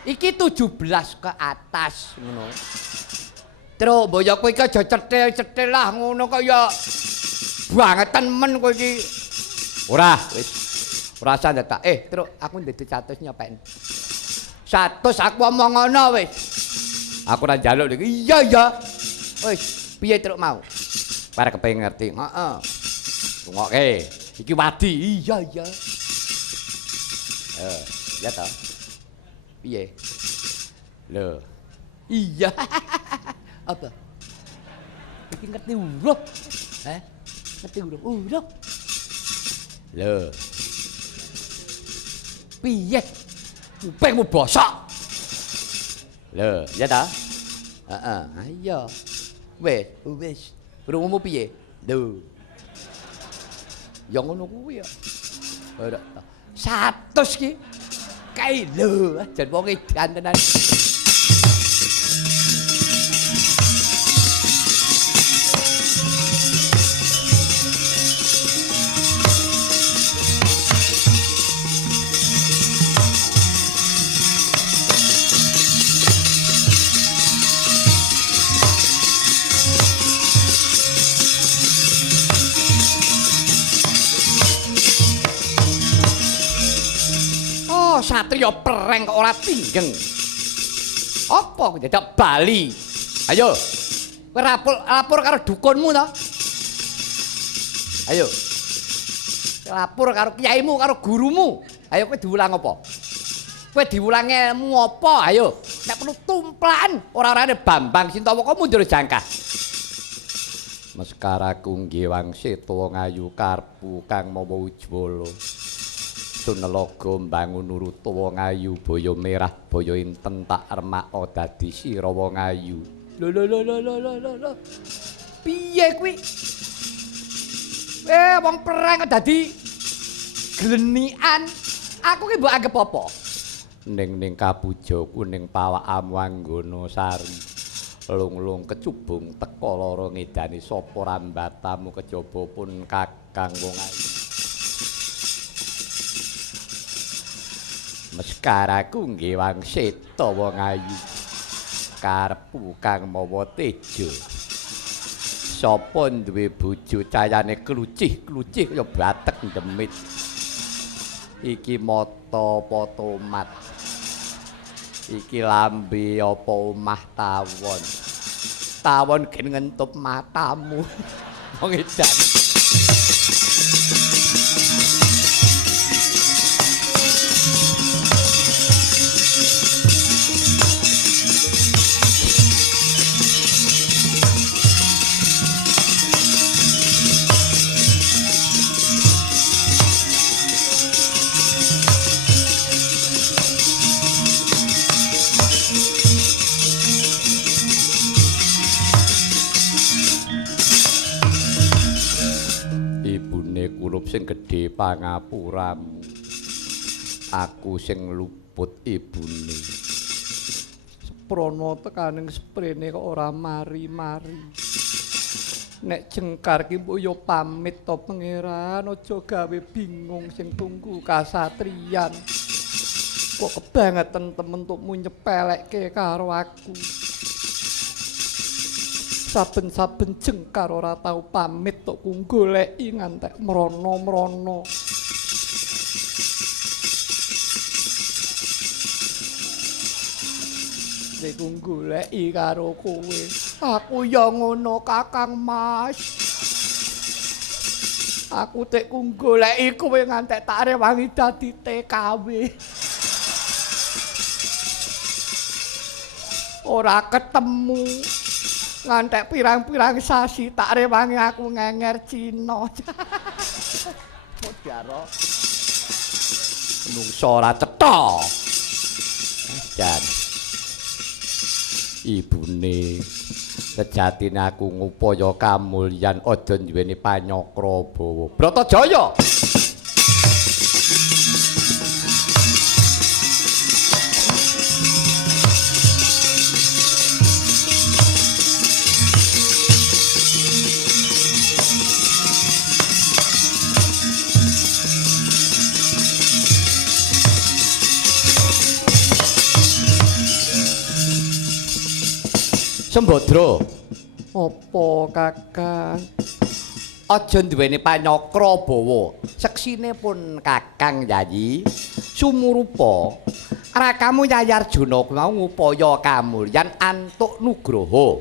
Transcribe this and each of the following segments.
Iki 17 ke atas ngono. Terus mbok kowe iki aja cetil-cetil lah ngono kaya bangetan men kowe iki. Ora, wis. Ora usah ndak. Terus aku ndek 100 nyopen. 100 aku omong ngono wis. Aku ora njaluk iki. Iya. Wis, piye terus mau? Para kepengin ngerti. Heeh. Rungokke. Iki wadi. Iya. Ya ta. Piye? Lho. Iya. Apa? Iki ngerti huruf. Ngerti huruf. Lho. Piye? Kupingmu bosok. Lho, ya ta? Heeh, ayo. Wis. Krungumu piye? Lho. Ya ngono kuwi ya. Ora. 100 ki. Kae lho, jan wong edan tenan. Satria pereng kok ora tinggeng. Apa kok dadak bali? Ayo. Kowe lapor karo dukunmu to. Ayo. Lapor karo kiaimu, karo gurumu. Ayo kowe diulang apa? Kowe diulang ilmu apa? Ayo. Nek perlu tumplan, ora-orane Bambang Sintawaka mundur jangkah. Meskaraku nggih wangsita wong ayu karpu kang mawa ujwala. Sunelaga mbangun nurut wong ayu boyo merah boyo inten tak remakno dadi sira wong ayu. Lho. Piye kuwi? Wong perang kok dadi glenikan. Aku ki mbok anggap apa? Ning kapujaku ning pawakamu Anggana Sari. Lung-lung kecubung teka lara ngedani sapa rambatamu kejaba pun kakang wong ayu. Meskaraku nggih wangsita wong ayu karepku kang mawa tejo. Sapa duwe bojo cayane klucih-klucih kaya batek ndemit. Iki mata apa tomat. Iki lambe apa omah tawon. Tawon gen ngentup matamu. Wong edan. Sing gedhe pangapuramu aku sing luput ibune seprana tekaning sprene kok ora mari-mari nek jengkar ki mbok yo pamit to pangeran aja gawe bingung sing tunggu kasatriyan kok kebangetan temen-temenmu nyepelekke karo aku saben-saben jengkar ora tau pamit tok ku goleki ngantek mrono-mrono. Nek ku goleki karo kowe, aku ya ngono Kakang Mas. Aku tek ku goleki kowe ngantek tak rewangi dadi TKW. Ora ketemu. Ngantek pirang-pirang sasi tak rewangi aku ngenger Cina. Modaro. Menungso ora cetha. Jan. Ibune sejatine aku ngupaya kamulyan aja duweni panyakra bawa. Bratajaya. Sembadra. Apa Kakang? Aja duweni panyakra bawa. Seksine pun Kakang Yayi sumurupa rakamu Yayi Arjuna mau ngupaya kamulyan antuk nugraha.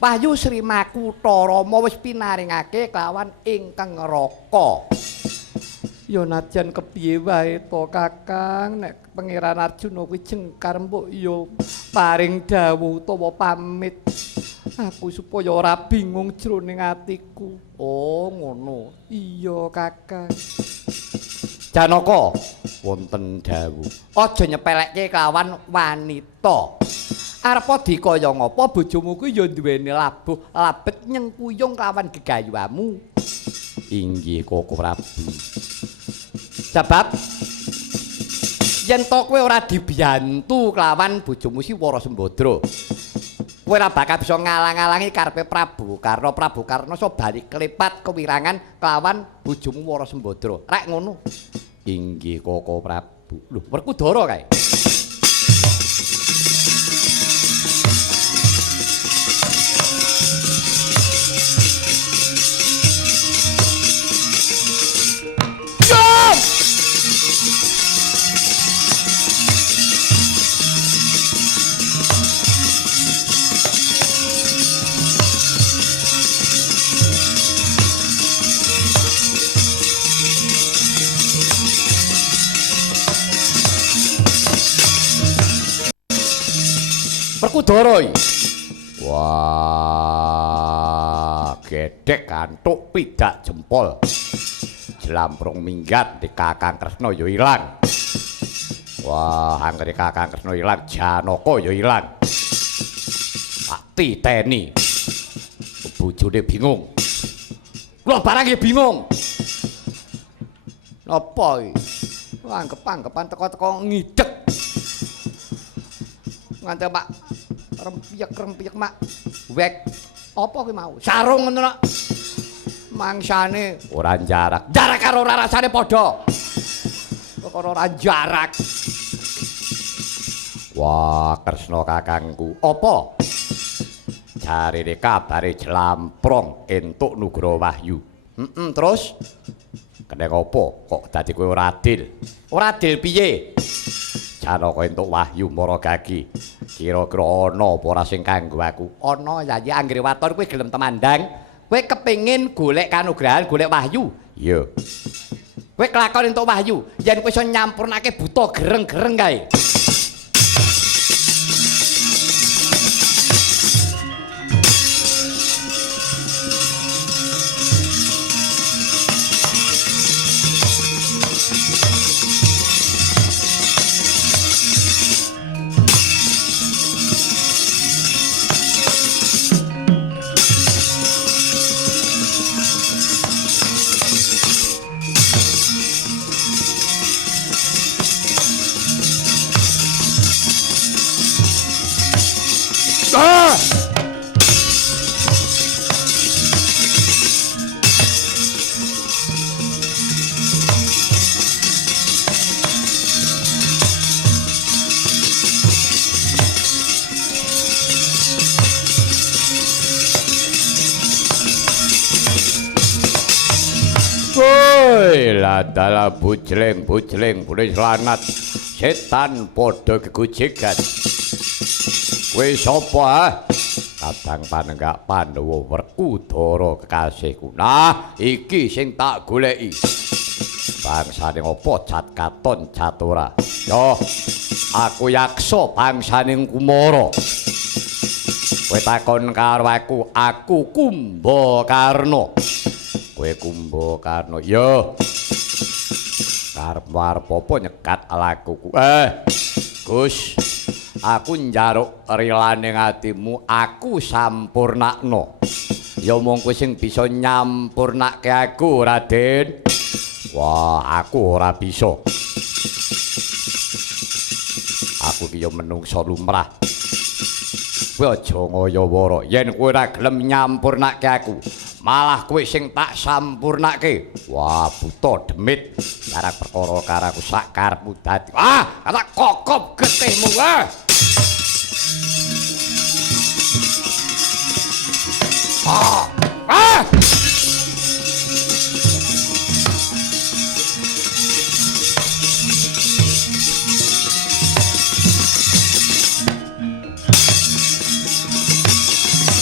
Wahyu Sri Makutha Rama wis pinaringake kelawan ingkang raka. Ya najan kepiye wae to Kakang nek Pangeran Arjuna kuwi jengkar mbok ya paring dawuh utawa pamit. Aku supaya ora bingung jroning atiku. Oh, ngono. Iya, Kakang. Janaka, wonten dawuh. Aja nyepelekke kelawan wanita. Arep dikaya ngapa bojomu kuwi ya duweni labuh labet nyengkuyung kelawan gegayuhamu. Inggih, Koko Prabu. Sebab yen to kowe ora dibiyantu kelawan bojomu si Wara Sembadra. Kowe ora bakal bisa ngalang-alangi karepe Prabu Karna so bali klepat kewirangan kelawan bojomu Wara Sembadra. Rek ngono. Inggih Koko Prabu. Lho, Werkudara kae. Werkudara iki. Wah, gedhek kantuk pidak jempol. Jlamprung minggat di Kakang Kresna ya ilang. Wah, anggere Kakang Kresna ilang, Janaka ya ilang. Tak titeni. Bojone bingung. Kula barang ya bingung. Napa iki? Anggep-anggepan teko-teko ngidek. Nganti Pak rempiyek mak wek apa ki mau sarung ngono lho mangsane ora jarak karo ora rasane padha kok ora jarak. Wah Kresna kakangku apa jarine kabare jlamprong entuk nugra wahyu. Terus kene apa kok dadi kowe ora adil piye? Janaka entuk wahyu mara gagi. Kira-kira ana apa ora sing kanggo aku? Ana Yayi anggere waton kowe gelem temandang, kowe kepengin golek kanugrahan, golek wahyu. Iya. Kowe kelakon entuk wahyu, yen kowe iso nyampurnake buta gereng-gereng kae. Dalah bujleng pulis lanat setan padha gegojegan. Kowe sapa? Kadang panenggak Pandhawa Werkudara kekasihku. Nah, iki sing tak goleki. Bangsane apa Jat Katon Jatora? Yo, aku yaksa bangsaning Kumara. Kowe takon karo aku Kumbakarna. Kowe Kumbakarna. Yo. Arep apa nyekat lakuku. Gus, aku njaruk rilaning atimu, aku sampurnakno. Ya mung kowe sing bisa nyampurnake aku, Raden. Wah, aku ora bisa. Aku ki ya menungsa lumrah. Kowe aja ngaya-wara, yen kowe ora gelem nyampurnake aku, malah kowe sing tak sampurnake. Wah, buta demit. Barang perkara karo aku sak karepmu dadi. Kata kokop getihmu. Ah!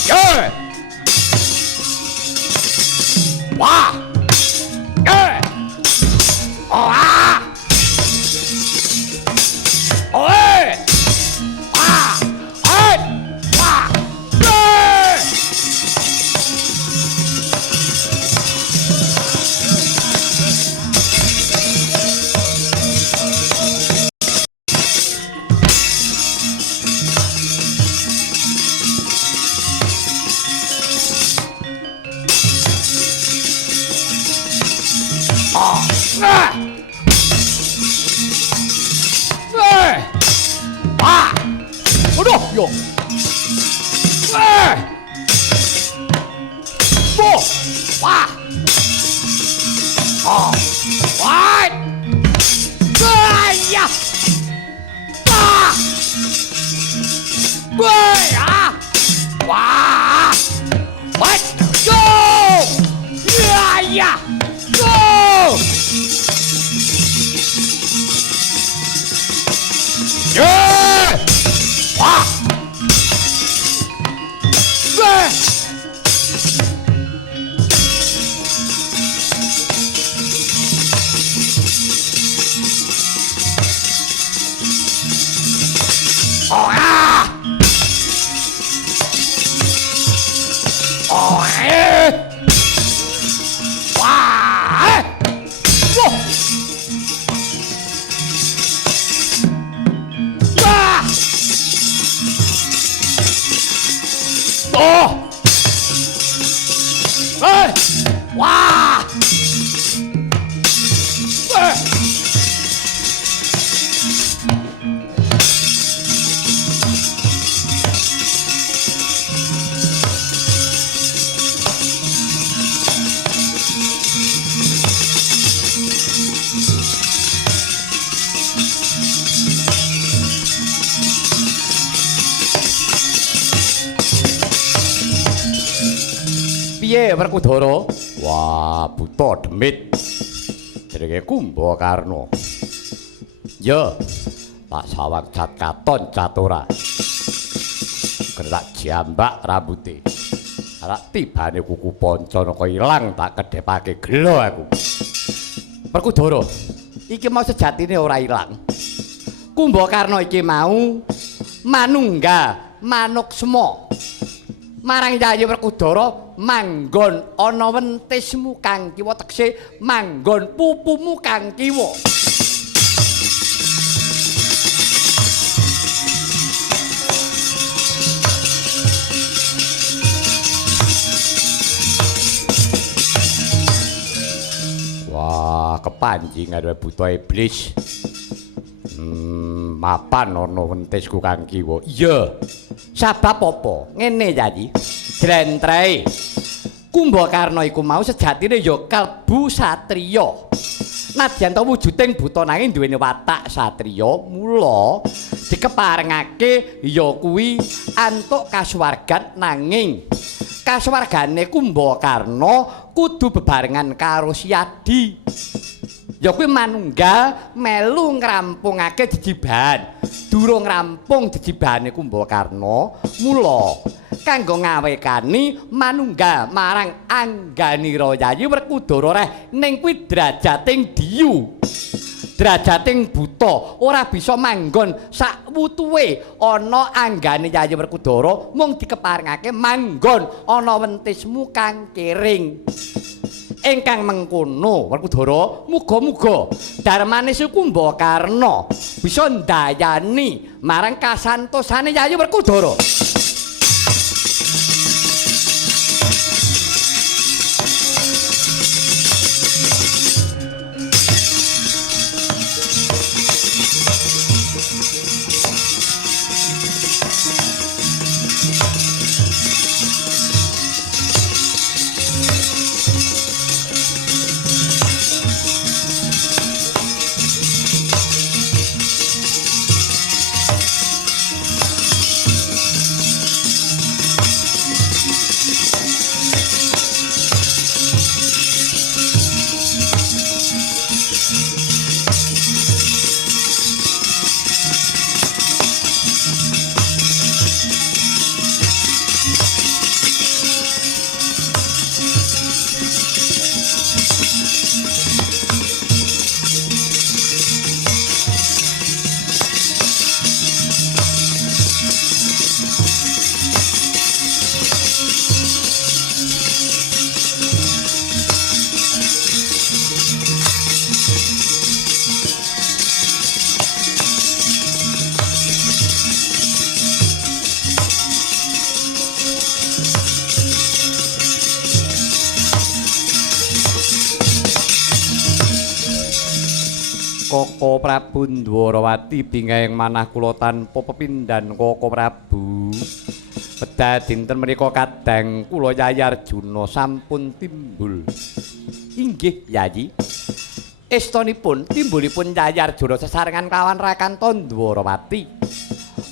Yeah! Wah! Yeah! Oh, ah! Oh, hey! Ah! Hey! Wah! Yeah! Ah! Ah! Eh! Ah! Aduh, yo. Eh! Bo! Wah! Oh! Wah! Ah! Ya! Ah! Wah! Ah! Wah! What? Go! Ya! Ya! Go! Yeah! Wah! Yeah! Oh, ah! Oh, eh! Wah! Eh! Wah! Ah! Oh! Eh! Wah! Eh! Piye Werkudara? Wah, buta demit. Jenenge Kumbakarna. Ya, tak sawang cat katon catura. Gerak jambak rambuté. Arak tibane kuku Pancanaka ilang tak kedhepake gelo aku. Werkudara, iki mau sejatine ora ilang. Kumbakarna iki mau manungga manuksma. Marang Yayi Werkudara manggon ana wentismu kang kiwa tegese manggon pupumu kang kiwa. Wah, kepanjingan wae buta iblis. Mapan ana wentisku kang kiwa. Iya. Sabab apa? Ngene Yayi. Jlentreh. Kumbakarna iku mau sejatine ya kalbu satriya. Nadyan ta wujuding buta nanging duweni watak satriya, mula dikeparengake ya kuwi antuk kasuwargan nanging kasuwargane Kumbakarna kudu bebarengan karo Siyadi. Ya kuwi manunggal melu ngrampungake jejibahan. Durung rampung jejibahane Kumbakarna, mula kanggo ngawekani manunggal marang Angganira Yayi Werkudara reh ning kuwi drajating diyu. Drajating buta, ora bisa manggon sak wutuhe ana anggane Yayi Werkudara, mung dikeparengake manggon ana wentismu kang kering. Ingkang mengkono Werkudara, muga-muga darmane Si Kumbakarna bisa ndayani marang kasantosane Yayi Werkudara. Koko Prabu Ndwarawati bingahing manah kula tanpa pepindhan Koko Prabu. Wedha dinten menika kadang kula Yayi Arjuna sampun timbul. Inggih Yayi. Estunipun timbulipun Yayi Arjuna sesarengan kawan Rakanta Ndwarawati.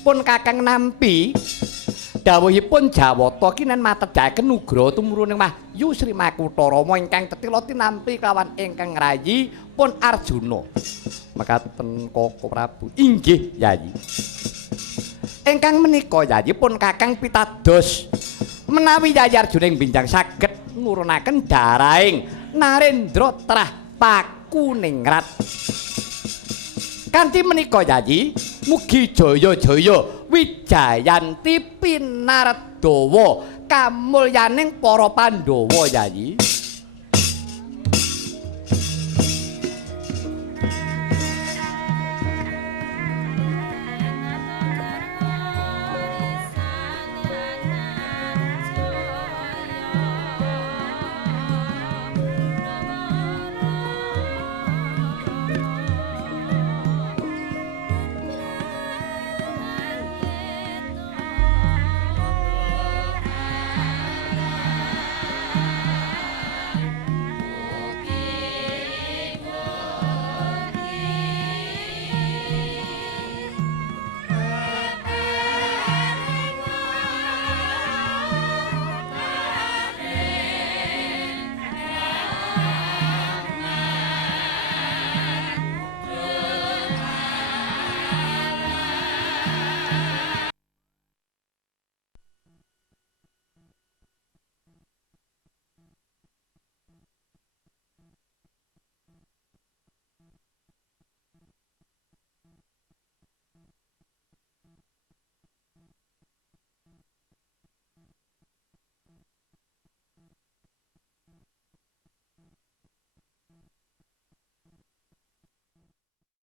Pun kakang nampi dawuhipun Jawata kinen matedaken nugra tumurun ing Mahyu Sri Makutha Rama ingkang tetila tinampi kawan ingkang rayi pun Arjuna. Mekaten Koko Prabu. Inggih Yayi. Ingkang menika Yayi pun kakang pitados menawi Yayi Arjuna ing binjang saged ngurunaken darahing Narendra Trah Pakuningrat. Kanthi menika Yayi mugi jaya-jaya Wijayanti Pinardawa kamulyaning para Pandhawa Yayi.